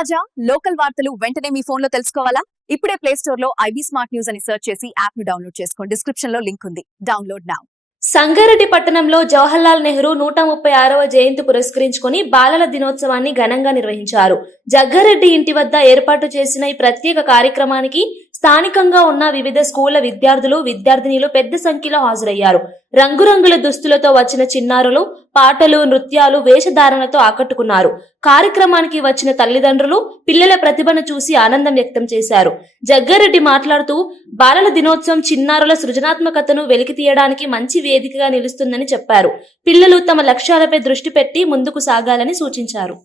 తాజా లోకల్ వార్తలు వెంటనే మీ ఫోన్ లో తెలుసుకోవాలా? ఇప్పుడే ప్లే స్టోర్ లో ఐబీ స్మార్ట్ న్యూస్ అని సెర్చ్ చేసి యాప్ ను డౌన్లోడ్ చేసుకోండి. డిస్క్రిప్షన్ లో లింక్ ఉంది. Download now. సంగారెడ్డి పట్టణంలో జవహర్లాల్ నెహ్రూ 136వ జయంతి పురస్కరించుకుని బాలల దినోత్సవాన్ని ఘనంగా నిర్వహించారు. జగ్గారెడ్డి ఇంటి వద్ద ఏర్పాటు చేసిన ఈ ప్రత్యేక కార్యక్రమానికి స్థానికంగా ఉన్న వివిధ స్కూళ్ల విద్యార్థులు విద్యార్థినీలు పెద్ద సంఖ్యలో హాజరయ్యారు. రంగురంగుల దుస్తులతో వచ్చిన చిన్నారులు పాటలు నృత్యాలు వేషధారణతో ఆకట్టుకున్నారు. కార్యక్రమానికి వచ్చిన తల్లిదండ్రులు పిల్లల ప్రతిభను చూసి ఆనందం వ్యక్తం చేశారు. జగ్గారెడ్డి మాట్లాడుతూ బాలల దినోత్సవం చిన్నారుల సృజనాత్మకతను వెలికి తీయడానికి మంచి వేదికగా నిలుస్తుందని చెప్పారు. పిల్లలు తమ లక్ష్యాలపై దృష్టి పెట్టి ముందుకు సాగాలని సూచించారు.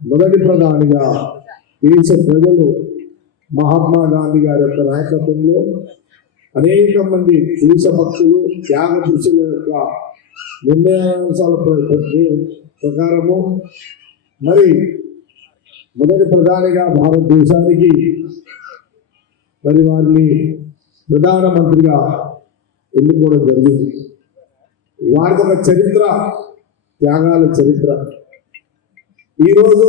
మొదటి ప్రధానిగా దేశ ప్రజలు మహాత్మా గాంధీ గారి యొక్క నాయకత్వంలో అనేక మంది దేశభక్తులు త్యాగ పురుషుల యొక్క నిర్ణయానుసార ప్రకారము మరి మొదటి ప్రధానిగా భారతదేశానికి మరి వారిని ప్రధానమంత్రిగా ఎన్నుకోవడం జరిగింది. వారికి ఒక చరిత్ర, త్యాగాల చరిత్ర. ఈరోజు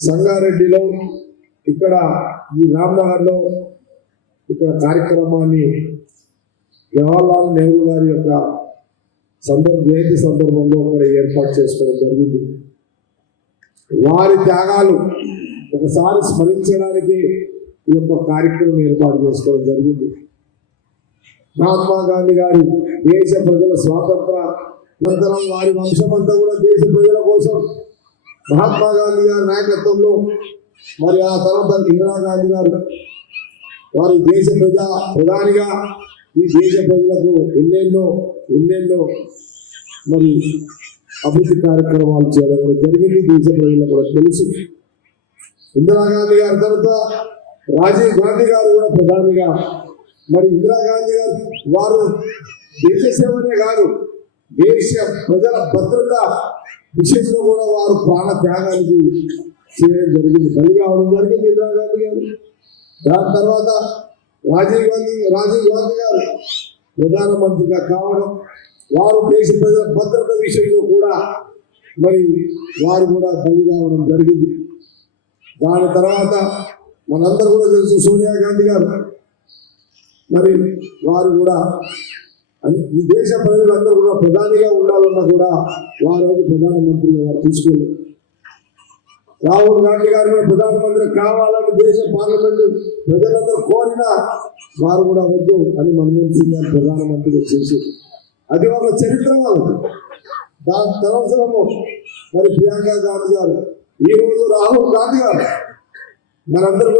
సంగారెడ్డిలో ఇక్కడ ఈ రామ్నగర్లో ఇక్కడ కార్యక్రమాన్ని జవహర్లాల్ నెహ్రూ గారి యొక్క జయంతి సందర్భంలో ఇక్కడ ఏర్పాటు చేసుకోవడం జరిగింది. వారి త్యాగాలు ఒకసారి స్మరించడానికి ఈ యొక్క కార్యక్రమం ఏర్పాటు చేసుకోవడం జరిగింది. మహాత్మా గాంధీ గారి దేశ ప్రజల స్వాతంత్ర అనంతరం వారి వంశమంతా కూడా దేశ ప్రజల కోసం మహాత్మా గాంధీ గారి నాయకత్వంలో మరి ఆ తర్వాత ఇందిరాగాంధీ గారు వారి దేశ ప్రధానిగా ఈ దేశ ప్రజలకు ఎన్నెన్నో మరి అభివృద్ధి కార్యక్రమాలు చేయడం కూడా జరిగింది. దేశ ప్రజలకు కూడా తెలుసు. ఇందిరాగాంధీ గారి తర్వాత రాజీవ్ గాంధీ గారు కూడా ప్రధానిగా మరి ఇందిరాగాంధీ గారు వారు దేశ సేవనే కాదు దేశ ప్రజల భద్రత విషయంలో కూడా వారు ప్రాణ త్యాగానికి చేయడం జరిగింది, బలి కావడం జరిగింది ఇందిరాగాంధీ గారు. దాని తర్వాత రాజీవ్ గాంధీ గారు ప్రధానమంత్రిగా కావడం, వారు దేశ ప్రజల భద్రత విషయంలో కూడా మరి వారు కూడా బలి కావడం జరిగింది. దాని తర్వాత మనందరూ కూడా తెలుసు సోనియా గాంధీ గారు మరి వారు కూడా ఈ దేశ ప్రజలందరూ కూడా ప్రధానిగా ఉండాలన్నా కూడా వారు ప్రధానమంత్రిగా వారు తీసుకోలేదు. రాహుల్ గాంధీ గారు కూడా ప్రధానమంత్రి కావాలని దేశ పార్లమెంట్ ప్రజలందరూ కోరినా వారు కూడా వద్దు అని మన్మోహన్ సింగ్ గారు ప్రధానమంత్రిగా చేసి అది ఒక చరిత్ర వాళ్ళది. దాని సంవత్సరము మరి ప్రియాంక గాంధీ గారు, ఈరోజు రాహుల్ గాంధీ గారు మనందరూ